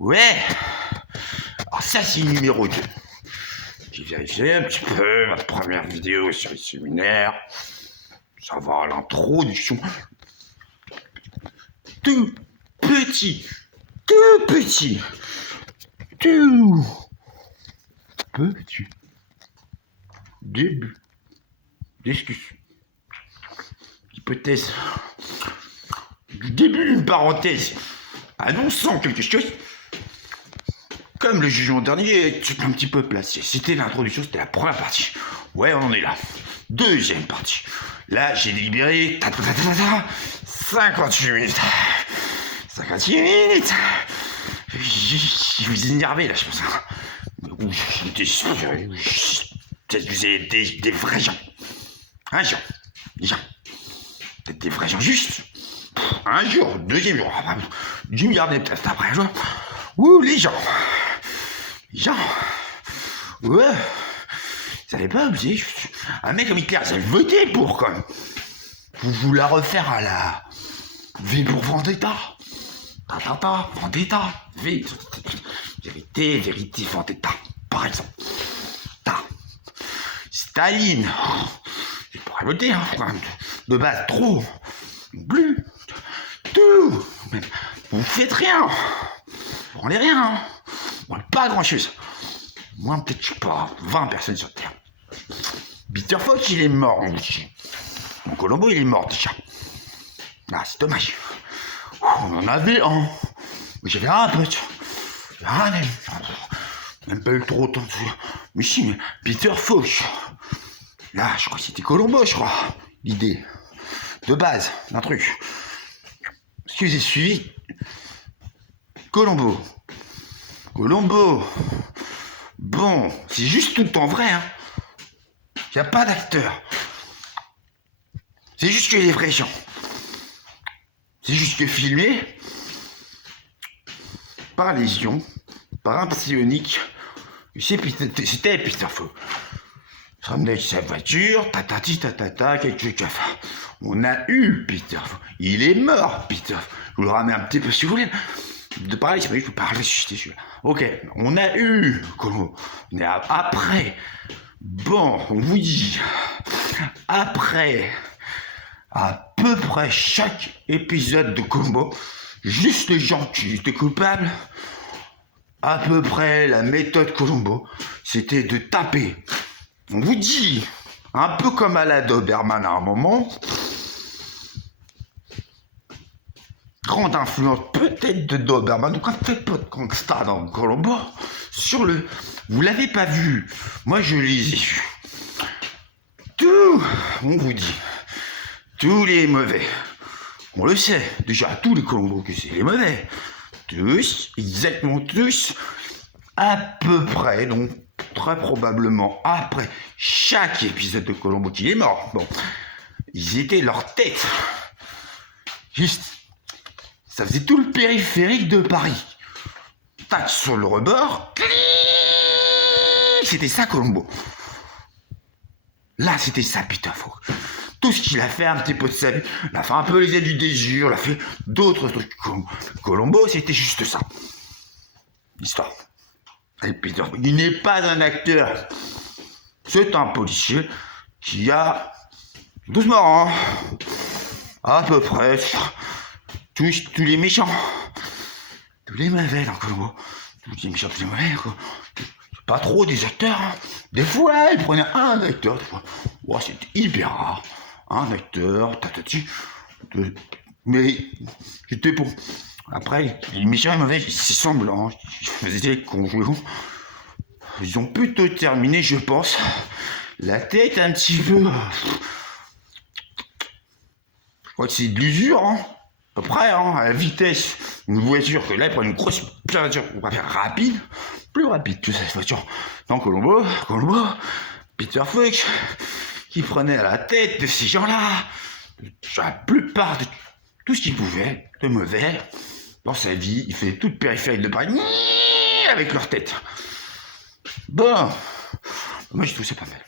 Ouais. Alors ça, c'est le numéro 2. J'ai vérifié un petit peu ma première vidéo sur les séminaires. Ça va, l'introduction. Tout petit. Tout petit. Tout petit. Début. Discussion. Hypothèse. Du début d'une parenthèse. Annonçant quelque chose. Comme le jugement dernier est un petit peu placé. C'était l'introduction, c'était la première partie. Ouais, on en est là. Deuxième partie. Là, j'ai délibéré. 58 minutes. 58 minutes. Je vous énervé là, je pense. J'étais inspiré. Vous êtes des vrais gens. Un gens. Des gens. Peut-être des vrais gens justes. Un jour, deuxième jour. Du milliardaire peut-être après un jour. Ouh, les gens. Les gens. Ouais. Vous savez pas, un mec comme Hitler, ça a voté pour quand même. Vous la refaire à la V pour Vendetta. Vendetta. V. Vérité, Vendetta. Par exemple. Staline. J'ai pas voté, hein, quand même. De base, trop. Plus. Tout. Vous faites rien. Vous rendez rien. Hein. Bon, pas grand chose. Moi, peut-être, je sais pas, 20 personnes sur Terre. Peter Fox, il est mort, mon Colombo, il est mort déjà. Ah, c'est dommage. On en avait un. J'avais un pote. Même pas eu trop de temps. Mais si, mais Peter Fox. Là, je crois que c'était Colombo, je crois. L'idée de base d'un truc. Est-ce que vous avez suivi Colombo. Bon, c'est juste tout en vrai, hein. Il n'y a pas d'acteur. C'est juste que les vrais gens. C'est juste que filmé par lésion, par un psionique. C'était Peter Fox. Ça venait de sa voiture, tatata, quelque chose. On a eu Peter Fox. Il est mort, Peter Fox. Je vous le ramène un petit peu si vous voulez. De parler, c'est vrai que je peux parler, j'étais sûr. Ok, on a eu Colombo. Mais après, bon, on vous dit, après, à peu près chaque épisode de Colombo, juste les gens qui étaient coupables, à peu près la méthode Colombo, c'était de taper. On vous dit, un peu comme à la Doberman à un moment, grande influence peut-être de Doberman, donc peut-être pas de gangsta dans Colombo, sur le... Vous l'avez pas vu, moi je les ai vus. Tout, on vous dit, tous les mauvais, on le sait, déjà tous les Colombo que c'est les mauvais, tous, exactement tous, à peu près, donc très probablement après chaque épisode de Colombo qui est mort, bon, ils étaient leur tête, juste... Ça faisait tout le périphérique de Paris. Tac sur le rebord. C'était ça Colombo. Là, c'était ça Peter Fox. Tout ce qu'il a fait un petit peu de sa vie. Il a fait un peu les aides du désir. Il a fait d'autres trucs. Colombo, c'était juste ça. L'histoire. Et Peter Fox, il n'est pas un acteur. C'est un policier qui a... doucement, hein, à peu près... tous les méchants, tous les mauvais dans Colombo, tous les méchants, tous les mauvais, quoi. Pas trop des acteurs, hein. Des fois, ils prenaient un acteur, des fois. Ouais, c'était hyper rare. Un acteur, tatati. Mais j'étais pour. Après, les méchants et mauvais, c'est semblant. Ils faisaient des conjures. Ils ont plutôt terminé, je pense, la tête un petit peu. Je crois que c'est de l'usure, hein. À peu près, hein, à la vitesse d'une voiture, que là, il prend une grosse voiture, on va faire rapide, plus rapide que cette voiture. Dans Colombo, Peter Fox, qui prenait à la tête de ces gens-là, la plupart de tout ce qu'il pouvait, de mauvais, dans sa vie, il fait toute périphérique de Paris, avec leur tête. Bon, moi je trouve c'est pas mal.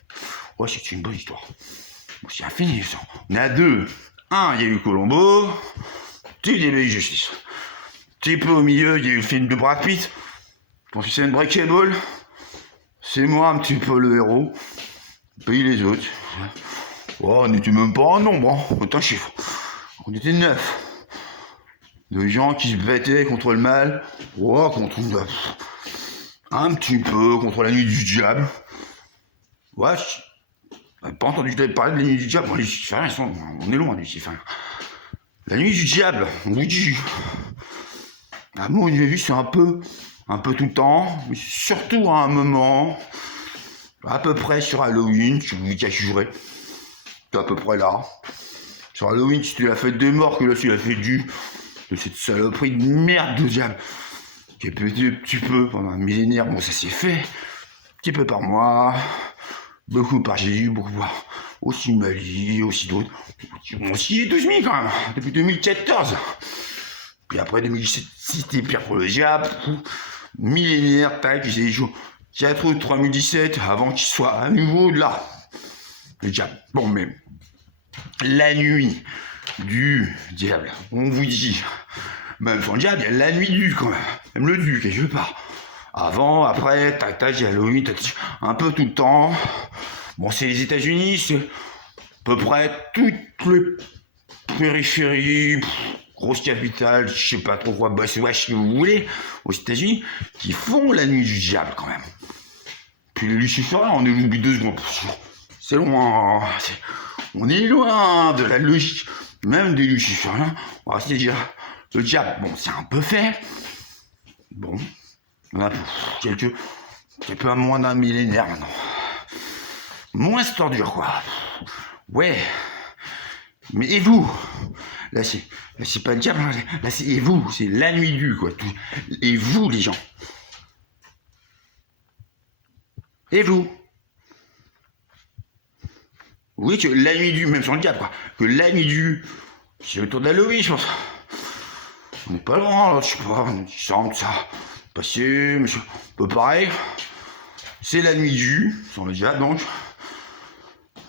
Ouais, c'est une bonne histoire. Bon, c'est infini, ça. On est à deux. Un, il y a eu Colombo. Tu début de justice. Petit peu au milieu, il y a eu le film de Brad Pitt. Je pense que c'est Unbreakable. C'est moi un petit peu le héros. Puis les autres. Oh, on n'était même pas un nombre, hein. C'est un chiffre. On était 9. De gens qui se battaient contre le mal. Oh, contre une... Un petit peu contre la nuit du diable. Ouais, j'avais pas entendu parler de la nuit du diable. Bon, les Lucifériens, on est loin des Lucifériens. La nuit du diable, on vous dit. Ah, moi, j'ai vu, c'est un peu tout le temps, mais surtout à un moment, à peu près sur Halloween, je vous jurerai. C'est à peu près là. Sur Halloween, c'était la fête des morts, que là, c'est la fête de cette saloperie de merde de diable. Qui est pété un petit peu pendant un millénaire, bon, ça s'est fait. Un petit peu par mois, beaucoup par Jésus, beaucoup par aussi Mali, aussi d'autres. Bon, aussi 12 000 quand même, depuis 2014. Puis après 2017, c'était pire pour le diable. Millénaire, tac, j'ai des jours 4 août 3017, avant qu'il soit à nouveau là. Le diable. Bon, mais la nuit du diable, on vous dit, même sans le diable, il y a la nuit du quand même. Même le du, quelque part. Avant, après, tac, tac, il y a Halloween, tac, un peu tout le temps. Bon, c'est les États-Unis, c'est à peu près toutes les périphéries, grosse capitale, je sais pas trop quoi, boss wesh que vous voulez, aux États-Unis, qui font la nuit du diable quand même. Puis les Lucifériens, on est au bout de 2 secondes. C'est loin, on est loin de la logique, même des Lucifériens. On va se dire, le diable, bon, c'est un peu fait. Bon, on a quelques peu à moins d'un millénaire maintenant. Moins cette ordure, quoi. Ouais. Mais et vous? Là, c'est pas le diable, là, c'est et vous, c'est la nuit du, quoi. Et vous, les gens? Et vous? Oui, que la nuit du, même sans le diable, quoi. Que la nuit du, c'est autour de l'Halloween, je pense. On n'est pas loin, là, je sais pas, on semble ça. Passé, monsieur, un peu pareil. C'est la nuit du, sans le diable, donc.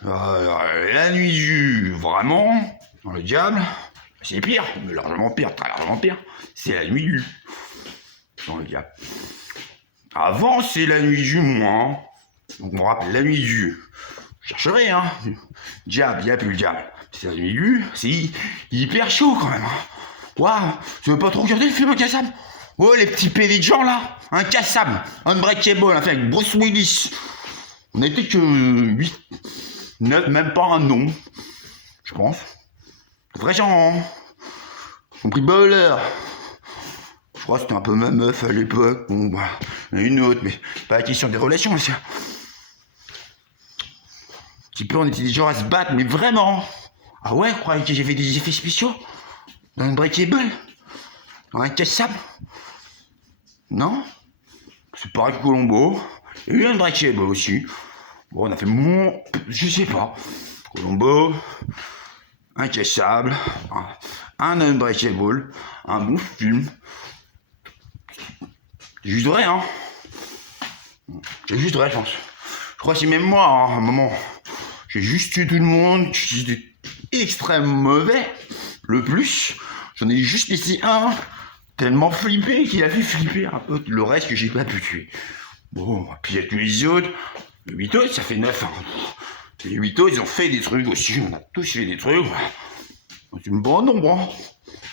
La nuit du, vraiment, dans le diable, c'est pire, mais largement pire, très largement pire. C'est la nuit du, dans le diable. Avant, c'est la nuit du moins. Donc, on me rappelle, la nuit du. Je chercherai, hein. Diable, il n'y a plus le diable. C'est la nuit du, c'est hyper chaud quand même. Waouh, tu veux pas trop regarder le film Incassable? Oh, les petits PV de gens là, Incassable, Unbreakable, enfin avec Bruce Willis. On n'était que 8, 9, même pas un nom, je pense. Vrais gens, hein. Ils ont pris Bowler. Je crois que c'était un peu ma meuf à l'époque. Bon, bah, il y en a une autre, mais pas la question des relations, c'est un petit peu, on était des gens à se battre, mais vraiment. Ah ouais, vous croyez que j'avais des effets spéciaux dans Unbreakable, dans Incassable? Non? C'est pareil que Colombo. Il y a eu Unbreakable aussi. Bon, on a fait je sais pas. Colombo, Incassable, un Unbreakable, un bon film. C'est juste vrai, hein. C'est juste vrai, je pense. Je crois que c'est même moi, hein, à un moment. J'ai juste tué tout le monde, j'étais extrêmement mauvais. Le plus, j'en ai juste laissé un tellement flippé qu'il a fait flipper un peu le reste que j'ai pas pu tuer. Bon, puis il y a tous les autres. Les 8 autres, ça fait 9. Hein. Les 8 autres, ils ont fait des trucs aussi. On a tous fait des trucs. C'est un bon nombre. Hein.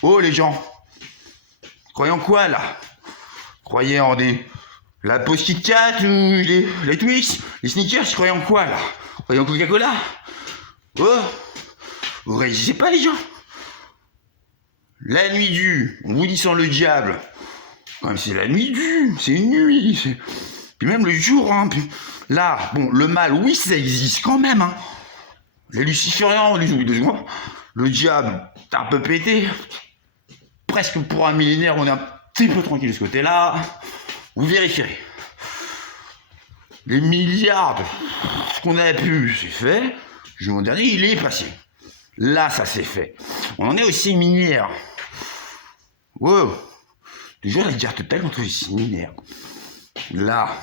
Oh, les gens. Croyez en quoi, là? Croyez en la pause Kit Kat ou les Twix, les sneakers, croyez en quoi, là? Croyez en Coca-Cola? Oh, vous réagissez pas, les gens? La nuit du, on vous dit sans le diable. Ouais, c'est la nuit du, c'est une nuit. Puis même le jour, hein. Puis là, bon, le mal, oui, ça existe quand même. Hein. Les Lucifériens, les jours de juin, le diable, t'es un peu pété. Presque pour un millénaire, on est un petit peu tranquille de ce côté-là. Vous vérifierez. Les milliards de ce qu'on a pu, c'est fait. Le jour dernier, il est passé. Là, ça s'est fait. On en est au séminaire. Wow. Déjà, la guerre totale entre les séminaires. Là.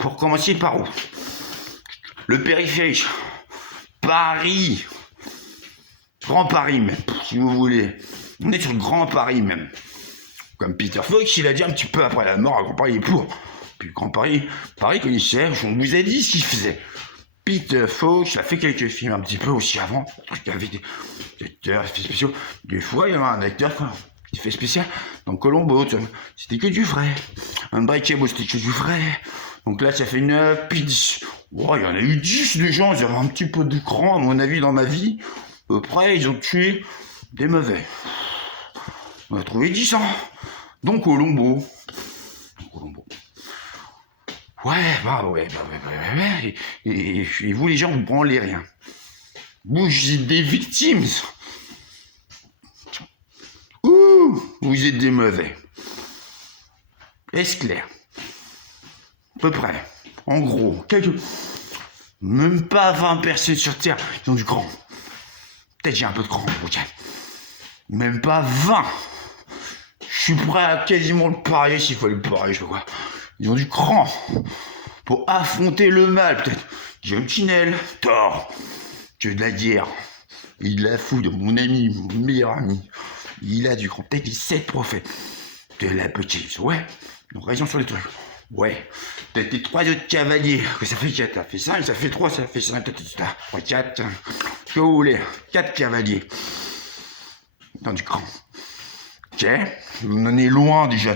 Pour commencer par où? Le périphérique. Paris. Grand Paris, même, si vous voulez. On est sur le Grand Paris même. Comme Peter Fox, il a dit un petit peu après la mort, à Grand Paris est pour. Puis Grand Paris, Paris connaissait, on vous a dit ce qu'il faisait. Peter Fox, il a fait quelques films un petit peu aussi avant, avec des acteurs, effets spéciaux. Des fois, il y avait un acteur qui fait spécial. Dans Colombo, c'était que du vrai. Unbreakable, c'était que du vrai. Donc là, ça fait 9, puis 10. Oh, il y en a eu 10 de gens, ils avaient un petit peu d'écran, à mon avis, dans ma vie. À peu près, ils ont tué des mauvais. On a trouvé 10 ans. Donc Colombo. Ouais. Et vous, les gens, vous branlez rien. Vous êtes des victimes. Ouh, vous êtes des mauvais. Est-ce clair? À peu près. En gros, même pas 20 personnes sur Terre qui ont du cran. Peut-être j'ai un peu de cran, ok. Même pas 20. Je suis prêt à quasiment le parier s'il faut le parier, je sais pas quoi. Ils ont du cran pour affronter le mal, peut-être. John Tinel, Thor, que de la guerre, et de la foudre, mon ami, mon meilleur ami. Il a du cran, peut-être les 7 prophètes de la petite, ouais. Donc raison sur les trucs, ouais. Peut-être les 3 autres cavaliers, que ça fait 4, ça fait 5, ça fait 3, ça fait 5, peut-être 3, 4, ce que vous voulez, 4 cavaliers dans du cran. Ok, on en est loin déjà.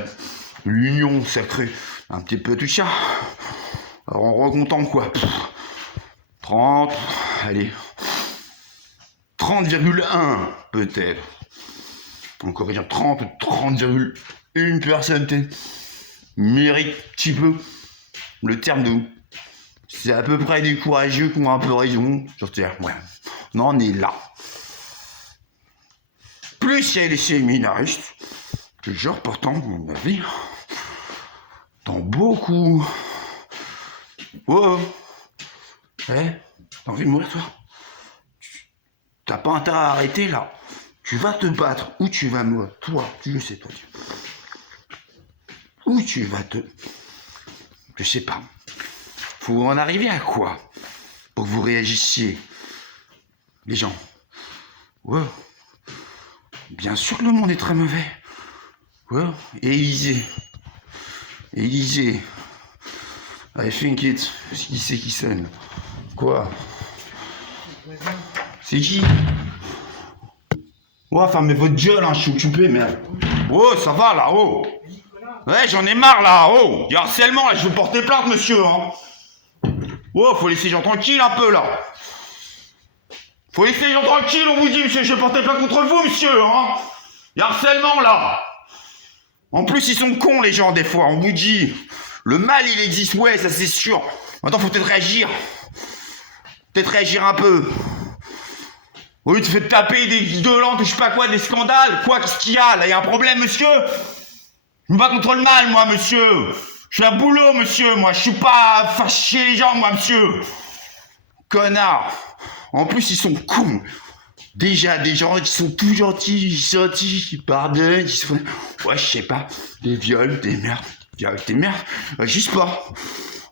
L'union sacrée, un petit peu tout ça. Alors en recomptant quoi, 30, allez, 30,1 peut-être. En corrigeant 30 ou 30,1 personnes mérite un petit peu le terme de. C'est à peu près des courageux qui ont un peu raison sur Terre. Ouais, on en est là. Plus il y a les séminaristes, que genre pourtant, à mon avis, dans beaucoup. Oh, t'as envie de mourir toi? T'as pas intérêt à arrêter là. Tu vas te battre ou tu vas mourir. Toi, tu le sais, toi. Ou tu vas te. Je sais pas. Faut en arriver à quoi pour que vous réagissiez, les gens? Ouais. Bien sûr que le monde est très mauvais. Ouais. Et Élysée. I think it's. Qui c'est qui sonne? Quoi? C'est qui? Ouais, fermez votre gueule, hein, je suis occupé, merde. Oh, ça va là, oh. Ouais, j'en ai marre là, oh. Il y a harcèlement là, je vais porter plainte, monsieur, hein. Oh, faut laisser les gens tranquilles un peu là. Faut laisser les gens tranquilles, on vous dit, monsieur, je vais porter plainte contre vous, monsieur, hein. Il y a harcèlement là. En plus, ils sont cons, les gens, des fois, on vous dit. Le mal, il existe, ouais, ça c'est sûr. Maintenant, faut peut-être réagir. Peut-être réagir un peu. Au lieu de faire taper des violents, je sais pas quoi, des scandales. Quoi, qu'est-ce qu'il y a? Là, il y a un problème, monsieur. Je me bats contre le mal, moi, monsieur. Je fais un boulot, monsieur, moi. Je suis pas à faire chier les gens, moi, monsieur. Connard. En plus, ils sont cons. Déjà, des gens qui sont tout gentils, qui pardonnent, qui se font... Ouais, je sais pas. Des viols, des merdes. Des merdes. Juste pas.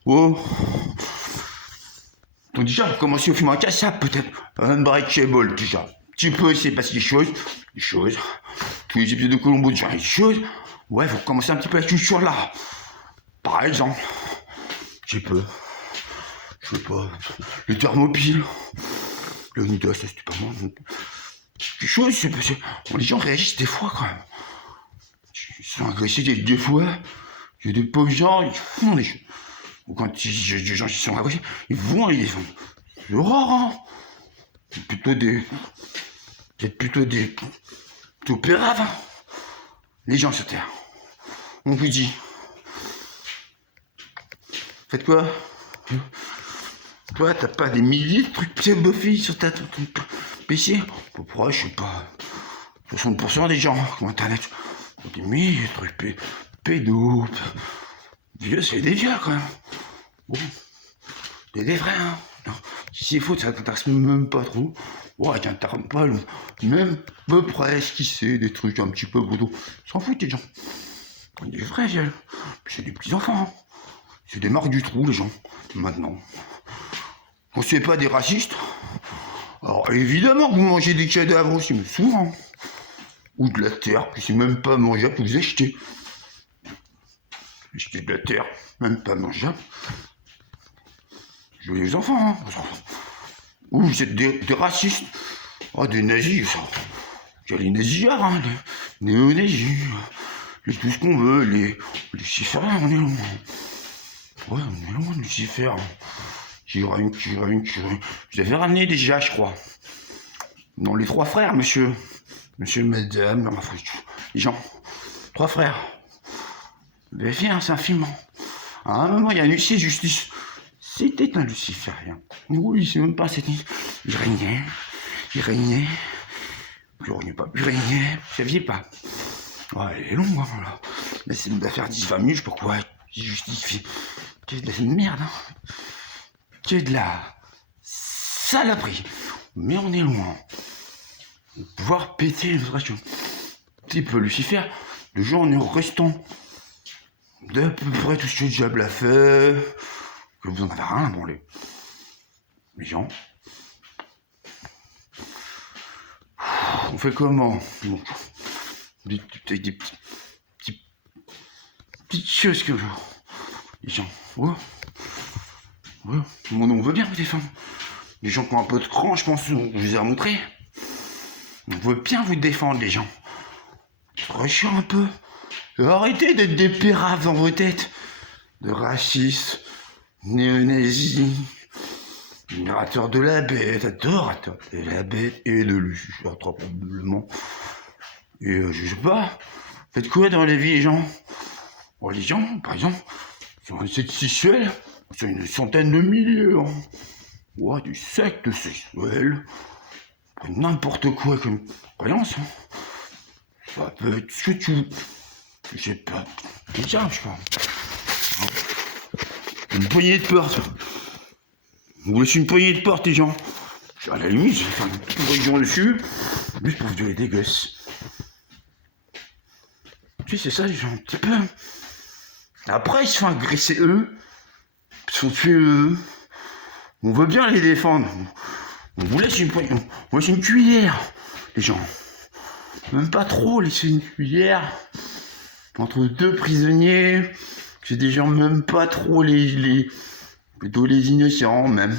Oh. Donc déjà, pour commencer au film en cas, ça peut-être Unbreakable, déjà. Tu peux essayer de passer des choses. Tous les épisodes de Colombo, déjà, des choses. Ouais, faut commencer un petit peu la culture là. Par exemple, je sais pas, le Thermopyle, le Nidos, c'était pas moi. Quelque chose, c'est parce que les gens réagissent des fois quand même. Ils sont agressés des fois. Il y a des pauvres gens, ils font des choses. Ou quand des gens qui sont agressés, ils vont. C'est rare, hein. C'est plutôt péraves, hein. Les gens sur Terre. On vous dit. Faites quoi? Toi, t'as pas des milliers de trucs pédophiles sur ton PC? Pourquoi, je sais pas. 60% des gens sur Internet ont des milliers de trucs pédos. Vieux, c'est des vieux quand même. Bon. C'est des vrais, hein. Non. Si c'est faux, ça t'intéresse même pas trop. Ouais, t'intéresse pas, même peu près ce qui c'est, des trucs un petit peu boudou. S'en foutent, les gens. Des vrais vieux. Puis c'est des petits enfants. Hein. C'est des marques du trou, les gens. Maintenant. On sait pas des racistes. Alors, évidemment que vous mangez des cadavres aussi, mais souvent. ou de la terre, que c'est même pas mangeable, vous achetez. Acheter de la terre, même pas mangeable. Je veux les enfants, hein. Ou vous êtes des racistes. Oh, des nazis, ça. Il y a les nasillards, hein, les néo-nazis, tout ce qu'on veut, les lucifériens, on est loin. Ouais, on est loin de Lucifer. J'irai. Vous avez ramené déjà, je crois. Non, les 3 frères, monsieur. Monsieur, madame, les gens. 3 frères. Vous avez fait, hein, c'est un film. À un moment, il y a un huissier de justice. C'était un luciférien. Oui, c'est même pas, c'était... Il régnait. Il régnait. Il régnait pas. Il régnait. Vous saviez pas. Ouais, elle est longue, hein, voilà. Mais c'est une affaire 10-20 minutes, je sais pas quoi. J'ai justifié. Qu'est-ce de la merde, hein. Qu'est-ce de la saloperie. Mais on est loin. De pouvoir péter les autres. Type Lucifer, le jour en est restant d'à peu près tout ce que le diable a fait. Que vous en avez rien, bon, les gens. On fait comment? Bon. Des petites choses que les gens. Ouais. Bon, on veut bien vous défendre. Les gens qui ont un peu de cran, je pense, on vous a montré. On veut bien vous défendre, les gens. Rechez un peu. Arrêtez d'être des péraves dans vos têtes. De racistes, néo-nazis, admirateurs de la bête, adorateurs de la bête et de Lucifer, trop probablement. Et je sais pas. Faites quoi dans la vie, les gens? Bon, les gens, par exemple, qui ont des sexuels, c'est une centaine de milliers. Hein. Ouais, du secte sexuel. N'importe quoi comme croyance. Hein. Ça peut être ce que tu... Je sais pas. Déjà, je crois. Une poignée de porte. Vous laissez une poignée de porte, les gens. À la limite, je vais faire une petite région dessus. Juste pour vous donner des gosses. Tu sais, c'est ça, les gens, un petit peu. Après, ils se font agresser eux. Ils se font tuer eux. On veut bien les défendre. On vous laisse une poignée. On laisse une cuillère, les gens. Même pas trop laisser une cuillère. Entre 2 prisonniers. C'est des gens même pas trop plutôt les innocents, même.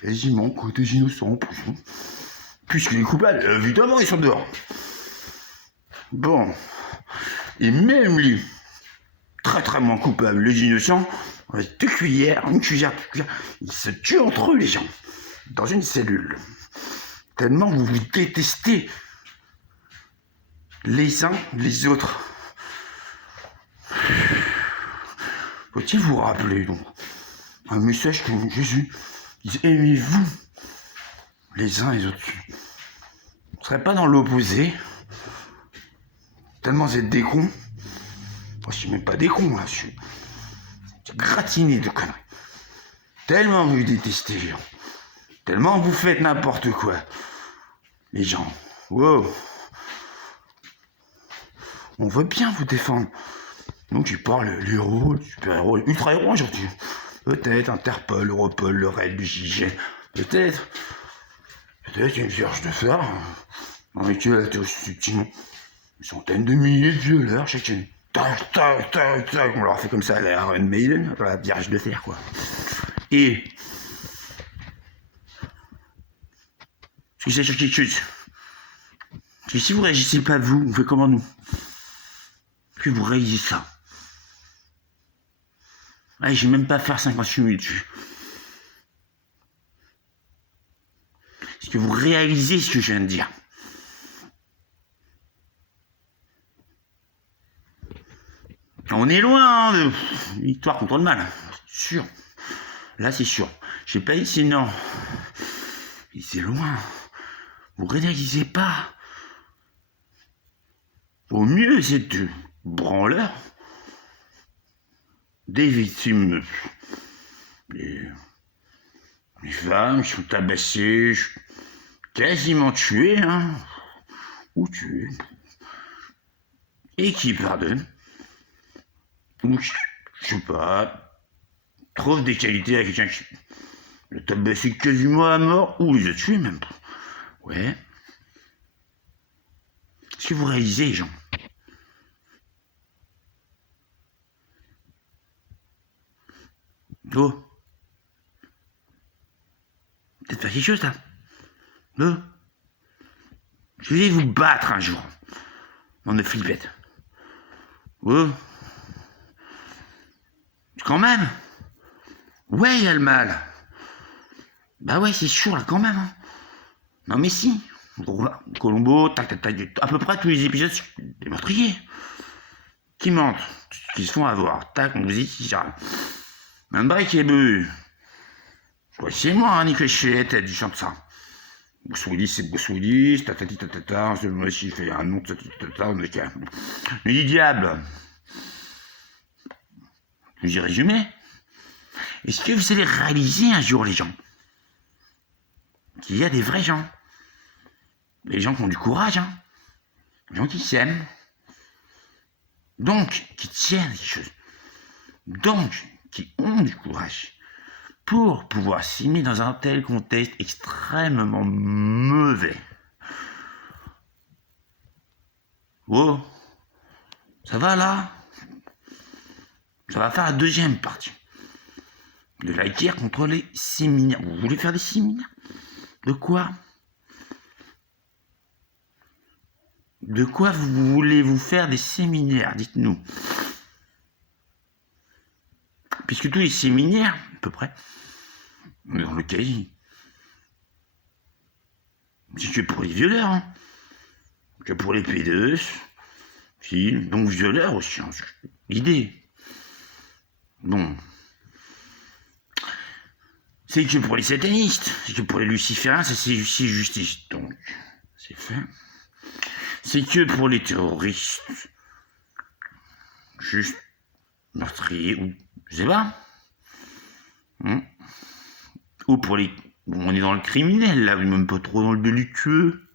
Quasiment, quoi, des innocents, puisque les coupables, évidemment, ils sont dehors. Bon. Et même les très moins coupables, les innocents, avec 2 cuillères, une cuillère, ils se tuent entre eux, les gens. Dans une cellule. Tellement vous vous détestez les uns les autres. Faut-il vous rappeler, donc, un message que Jésus dit, aimez-vous les uns les autres. Vous ne serez pas dans l'opposé. Tellement vous êtes des cons. Moi, je suis même pas des cons, là. Je suis gratiné de conneries. Tellement vous détestez les gens. Tellement vous faites n'importe quoi. Les gens. Wow. On veut bien vous défendre. Donc tu parles l'héros, le super-héros, ultra-héros aujourd'hui. Peut-être Interpol, Europol, le RAID, le GIGN. Peut-être une vierge de fer. Avec effectivement une centaine de milliers de violeurs chaque année. Tac, tac, tac, tac. On leur fait comme ça à l'Iron Maiden, la vierge de fer, quoi. Et si c'est sur quelque chose. Et si vous réagissez pas vous, on fait comment nous? Puis vous réagissez ça. Ouais, je vais même pas faire 58 minutes dessus. Est-ce que vous réalisez ce que je viens de dire? On est loin de victoire contre le mal, sûr. Là, c'est sûr. J'ai pas dit c'est non. Et c'est loin. Vous réalisez pas. Au mieux, c'est de branleurs. Des victimes. Les femmes qui sont tabassées, quasiment tuées, hein. Ou tuées. Et qui pardonnent. Ou, je sais pas, trouve des qualités à quelqu'un qui le tabassé quasiment à mort, ou les a tués même. Ouais. Est-ce que vous réalisez, les gens? Oh, peut-être faire quelque chose, là. Oh. Je vais vous battre un jour. On ne flippette. Oh. Quand même. Ouais, il y a le mal. Bah ouais, c'est sûr, là, quand même. Hein. Non, mais si. Colombo, tac, tac, tac, à peu près tous les épisodes, des meurtriers. Qui mentent, qui se font avoir. Tac, on vous dit qui ça. Un break est bu. Ouais, c'est moi, hein, Nick Léchette, elle dit chante ça. Bruce Willis, c'est Bruce Willis, tatati tatata, c'est moi qui fait un nom, tatati tatata, on est calme. Mais du diable. J'ai résumé. Est-ce que vous allez réaliser un jour, les gens, qu'il y a des vrais gens? Des gens qui ont du courage, hein. Des gens qui s'aiment. Donc, qui tiennent quelque chose. Donc, qui ont du courage. Pour pouvoir s'aimer dans un tel contexte extrêmement mauvais. Oh, ça va là? Ça va faire la deuxième partie de la guerre contre les séminaires. Vous voulez faire des séminaires? De quoi? De quoi vous voulez-vous faire des séminaires? Dites-nous. Puisque tous les séminaires, à peu près, dans le quasi, c'est que pour les violeurs, hein. Que pour les pédeux, si, donc violeurs aussi, hein. L'idée. Bon. C'est que pour les satanistes, c'est que pour les lucifériens, c'est justice. Donc, c'est fait. C'est que pour les terroristes, juste meurtriers, ou je sais pas. Ou pour les... On est dans le criminel, là, même pas trop dans le délictueux.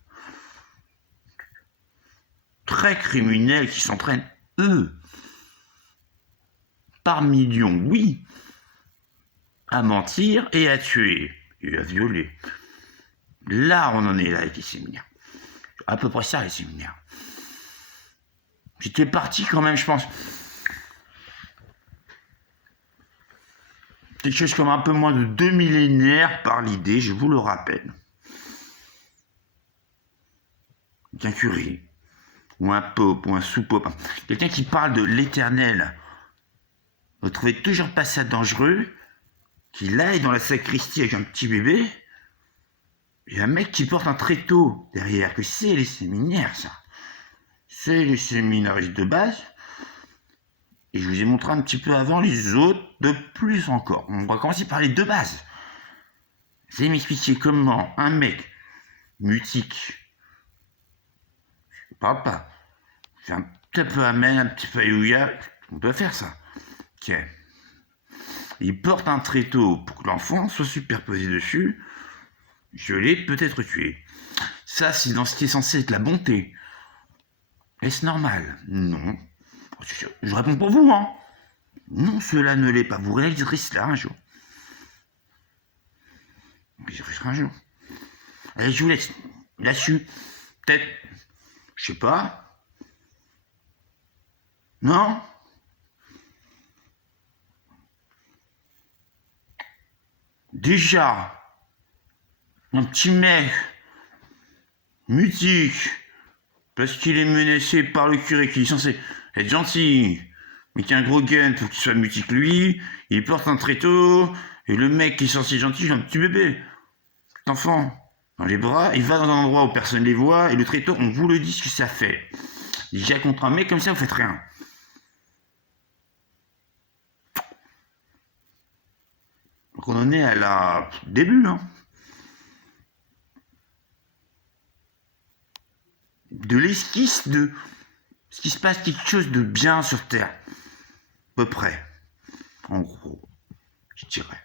Très criminels qui s'entraînent, eux, par millions, oui, à mentir et à tuer, et à violer. Là, on en est là avec les séminaires. À peu près ça, les séminaires. J'étais parti quand même, je pense. Quelque chose comme un peu moins de 2 millénaires par l'idée, je vous le rappelle. Qu'un curé, ou un pope, ou un sous-pope, quelqu'un qui parle de l'éternel, vous trouvez toujours pas ça dangereux, qu'il aille dans la sacristie avec un petit bébé, et un mec qui porte un tréteau derrière, que c'est les séminaires, ça. C'est les séminaristes de base. Et je vous ai montré un petit peu avant les autres, de plus encore. On va commencer par les deux bases. Vous allez m'expliquer comment un mec mutique, je parle pas, c'est un petit peu amen, un petit peu alléluia, on peut faire ça. Ok. Il porte un tréteau pour que l'enfant soit superposé dessus, je l'ai peut-être tué. Ça, c'est dans ce qui est censé être la bonté. Est-ce normal? Non. Je réponds pour vous, hein. Non, cela ne l'est pas. Vous réaliserez cela un jour. J'y réaliserai un jour. Allez, je vous laisse. Là-dessus, peut-être, je sais pas. Non? Déjà, un petit mec mutique, parce qu'il est menacé par le curé qui est censé être gentil, mais qui a un gros gun pour qu'il soit mutique lui, il porte un tréteau, et le mec qui est censé être gentil, j'ai un petit bébé, petit enfant, dans les bras, il va dans un endroit où personne ne les voit, et le tréteau, on vous le dit ce que ça fait. Déjà contre un mec comme ça, vous faites rien. Donc on en est à la début, hein. De l'esquisse de ce qui se passe quelque chose de bien sur Terre. À peu près. En gros, je dirais.